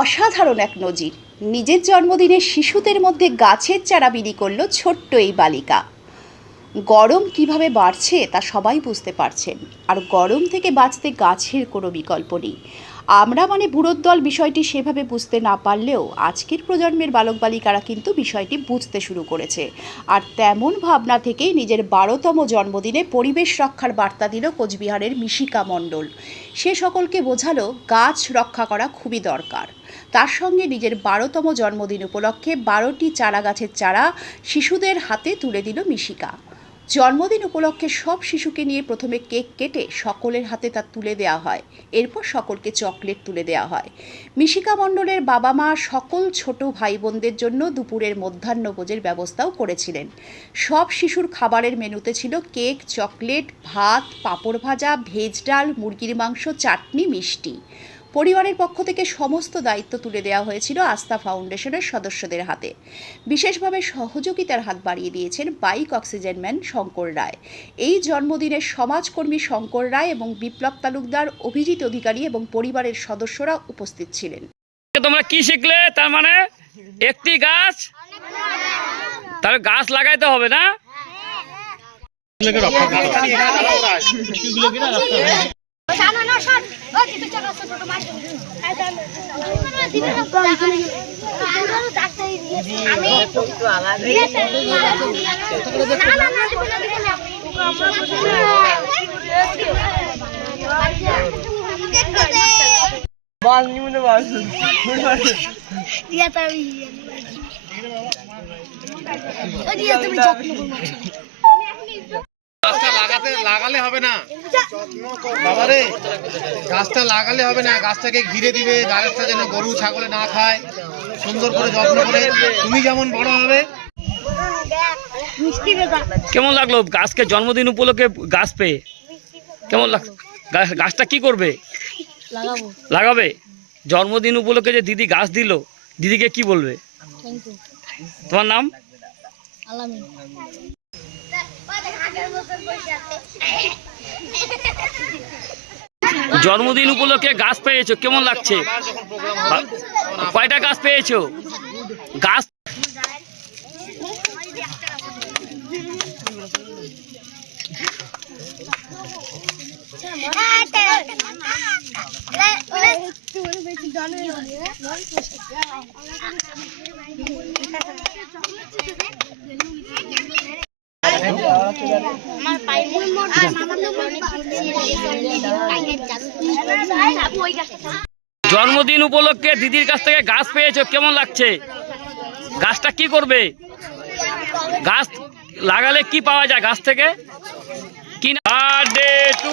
অসাধারণ এক নজির। নিজের জন্মদিনে শিশুদের মধ্যে গাছের চারা বিলি করল ছোট্ট এই বালিকা। গরম কীভাবে বাড়ছে তা সবাই বুঝতে পারছেন। আর গরম থেকে বাঁচতে গাছের কোনো বিকল্প নেই। আমরা মানে বুড়োর দল বিষয়টি সেভাবে বুঝতে না পারলেও আজকের প্রজন্মের বালক বালিকারা কিন্তু বিষয়টি বুঝতে শুরু করেছে। আর তেমন ভাবনা থেকেই নিজের বারোতম জন্মদিনে পরিবেশ রক্ষার বার্তা দিল কোচবিহারের মিশিকা মণ্ডল। সে সকলকে বোঝালো গাছ রক্ষা করা খুবই দরকার। তার সঙ্গে নিজের বারোতম জন্মদিন উপলক্ষে বারোটি চারা গাছের চারা শিশুদের হাতে তুলে দিল মিশিকা। জন্মদিন উপলক্ষে সব শিশুকে নিয়ে প্রথমে কেক কেটে সকলের হাতে তা তুলে দেওয়া হয়। এরপর সকলকে চকলেট তুলে দেওয়া হয়। মিশিকা মণ্ডলের বাবা মা সকল ছোট ভাই বোনদের জন্য দুপুরের মধ্যাহ্নভোজের ব্যবস্থাও করেছিলেন। সব শিশুর খাবারের মেনুতে ছিল কেক, চকলেট, ভাত, পাঁপড় ভাজা, ভেজ ডাল, মুরগির মাংস, চাটনি, মিষ্টি। পরিবারের পক্ষ থেকে সমস্ত দায়িত্ব তুলে দেওয়া হয়েছিল আস্থা ফাউন্ডেশনের সদস্যদের হাতে। বিশেষভাবে সহযোগিতার হাত বাড়িয়ে দিয়েছেন bike oxygen man Shankar Roy. এই জন্মদিনে সমাজকর্মী শঙ্কর রায় এবং বিপ্লব তালুকদার অভিজিৎ অধিকারী এবং পরিবারের সদস্যরা উপস্থিত ছিলেন। তোমরা কি শিখলে? তার মানে একটি গাছ তাহলে গাছ লাগাইতে হবে না? না না সর ও দিতে চলো ছোট মাছ আমি না না না বল নিমনে বল দিয়া তুমি যত্ন করো লাগালে হবে না। বাবারে গাছটা লাগালে হবে না গাছটাকে ঘিরে দিবে গাছটা যেন গরু ছাগলে না খায়। সুন্দর করে যত্ন করে। তুমি যেমন বড় হবে। কেমন লাগল গাছকে জন্মদিন উপলক্ষে গাছ পেয়ে? কেমন লাগ গাছটা কি করবে? লাগাবে। জন্মদিন উপলক্ষে যে দিদি গাছ দিল দিদিকে কি বলবে? তোমার নাম? আলামিন। জন্মদিন উপলক্ষে গাছ পেয়েছ কেমন লাগছে? কয়টা গাছ পেয়েছ? গাছ জন্মদিন উপলক্ষে দিদির কাছ থেকে গাছ পেয়েছ, কেমন লাগছে? গাছটা কি করবে? গাছ লাগালে কি পাওয়া যায় গাছ থেকে? কি বার্থডে টু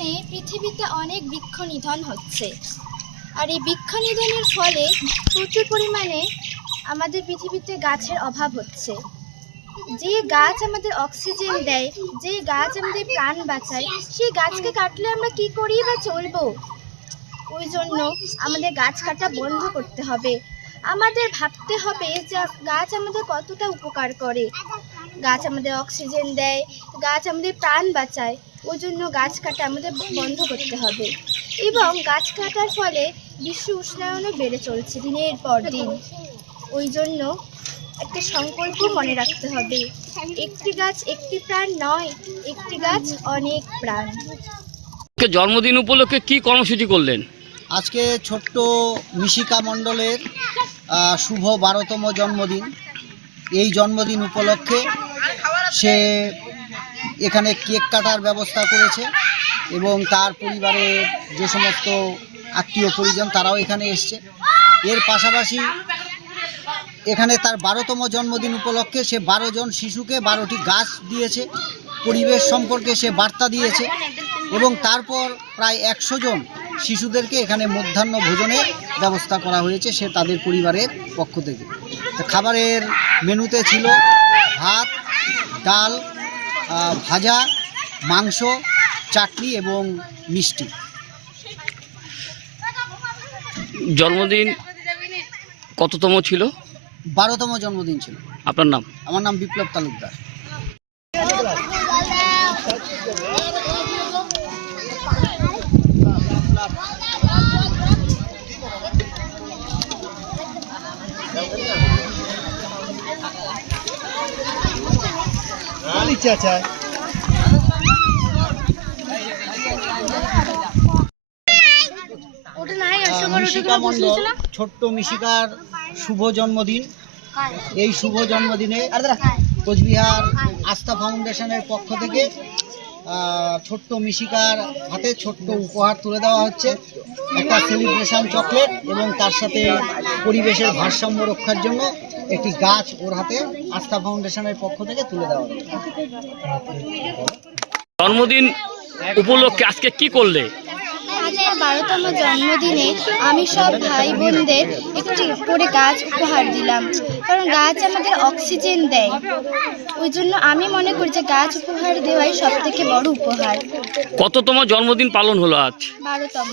বর্তমানে পৃথিবীতে অনেক বৃক্ষ নিধন হচ্ছে। আর এই বৃক্ষ নিধনের ফলে প্রচুর পরিমাণে আমাদের পৃথিবীতে গাছের অভাব হচ্ছে। যে গাছ আমাদের অক্সিজেন দেয়, যে গাছ আমাদের প্রাণ বাঁচায়, সেই গাছকে কাটলে আমরা কি করি বা চলবো? ওই জন্য আমাদের গাছ কাটা বন্ধ করতে হবে। আমাদের ভাবতে হবে যে গাছ আমাদের কতটা উপকার করে। গাছ আমাদের অক্সিজেন দেয়, গাছ আমাদের প্রাণ বাঁচায়। ওই জন্য গাছ কাটা আমাদের বন্ধ করতে হবে। এবং গাছ কাটার ফলে বিশ্ব উষ্ণায়নও বেড়ে চলছে দিনের পর দিন। ওই জন্য একটা সংকল্প মনে রাখতে হবে। একটি গাছ একটি প্রাণ নয় একটি গাছ অনেক প্রাণ। জন্মদিন উপলক্ষে কি কর্মসূচি করলেন? আজকে ছোট্ট মিশিকা মণ্ডলের শুভ বারোতম জন্মদিন। এই জন্মদিন উপলক্ষে সে এখানে কেক কাটার ব্যবস্থা করেছে এবং তার পরিবারে যে সমস্ত আত্মীয় পরিজন তারাও এখানে এসছে। এর পাশাপাশি এখানে তার বারোতম জন্মদিন উপলক্ষে সে বারো জন শিশুকে বারোটি গাছ দিয়েছে। পরিবেশ সম্পর্কে সে বার্তা দিয়েছে এবং তারপর প্রায় একশো জন শিশুদেরকে এখানে মধ্যাহ্ন ভোজনের ব্যবস্থা করা হয়েছে সে তাদের পরিবারের পক্ষ থেকে। খাবারের মেনুতে ছিল ভাত, ডাল ভাজা মাংস চাটনি এবং মিষ্টি। জন্মদিন কততম ছিল? বারোতম জন্মদিন ছিল। আপনার নাম? আমার নাম বিপ্লব তালুকদার। নাই আহ, মিশিকা মণ্ডল ছোট্ট মিশিকার শুভ জন্মদিন। এই শুভ জন্মদিনে কোচবিহার আস্থা ফাউন্ডেশনের পক্ষ থেকে ছোট্ট মিশিকার হাতে ছোট্ট উপহার তুলে দেওয়া হচ্ছে। একটা সেলিব্রেশন চকলেট এবং তার সাথে পরিবেশের ভারসাম্য রক্ষার জন্য একটি গাছ ওর হাতে আস্থা ফাউন্ডেশনের পক্ষ থেকে তুলে দেওয়া জন্মদিন উপলক্ষে আজকে কি করলে? বারোতম জন্মদিনে আমি সব ভাই বোনদের একটি করে গাছ উপহার দিলাম। কারণ গাছ আমাদের অক্সিজেন দেয়। ওই জন্য আমি মনে করি যে গাছ উপহার দেওয়াই সব থেকে বড় উপহার। কততম জন্মদিন পালন হলো আজ? বারোতম।